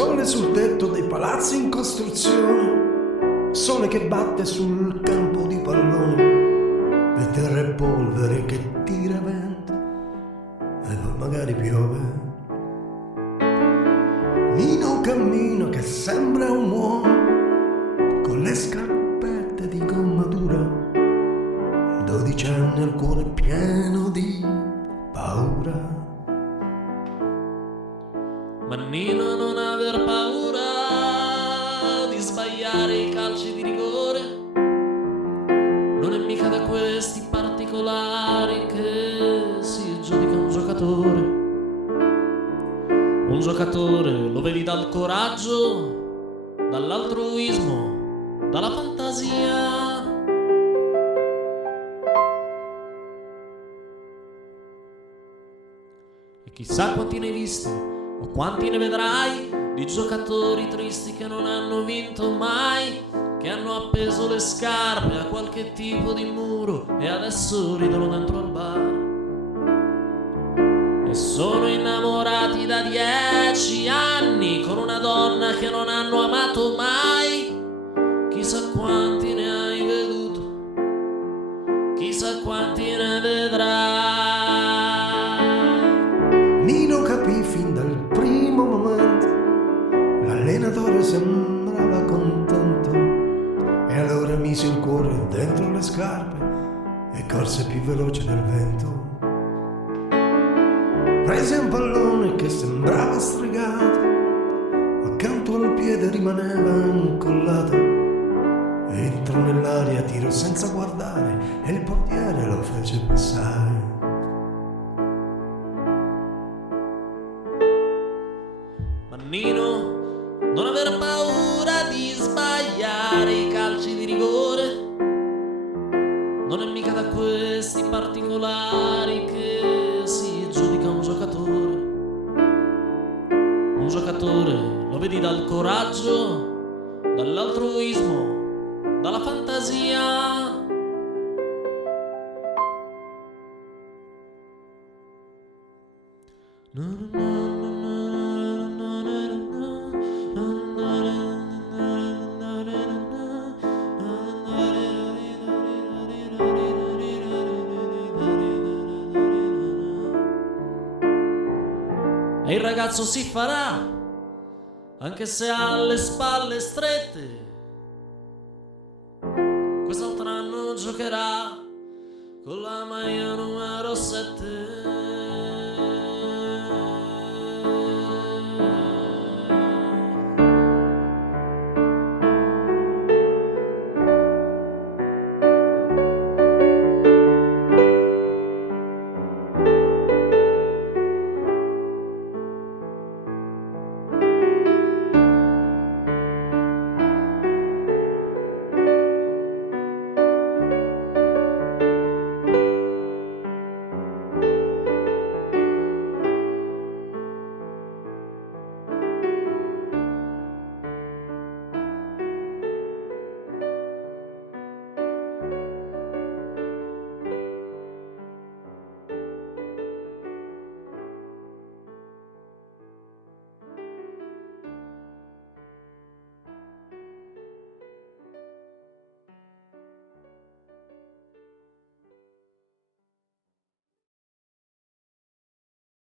sole sul tetto dei palazzi in costruzione, sole che batte sul campo di pallone, e terra e polvere che tira vento e poi magari piove. Nino cammino che sembra un uomo con le scarpette di gomma dura, 12 anni al cuore pieno di paura. Ma Nino, non aver paura di sbagliare i calci di rigore, non è mica da questi particolari che si giudica un giocatore. Un giocatore lo vedi dal coraggio, dall'altruismo, dalla fantasia. E chissà quanti ne hai visti o quanti ne vedrai di giocatori tristi che non hanno vinto mai, che hanno appeso le scarpe a qualche tipo di muro e adesso ridono dentro al bar. E sono innamorati da 10 anni con una donna che non hanno amato mai. Chissà quanti ne hai veduto, chissà quanti ne vedrai. Nino capì fin dal primo momento, l'allenatore sembrava contento, e allora mise il cuore dentro le scarpe e corse più veloce del vento. Prese un pallone che sembrava stregato, accanto al piede rimaneva incollato, entrò nell'aria, tirò senza guardare e il portiere lo fece passare. Ma Nino, non aver paura di sbagliare i calci di rigore, non è mica da questi particolari che si giudica un giocatore. Un giocatore lo vedi dal coraggio, dall'altruismo, dalla fantasia. E il ragazzo si farà, anche se ha le spalle strette. Quest'altro anno giocherà con la maglia numero 7.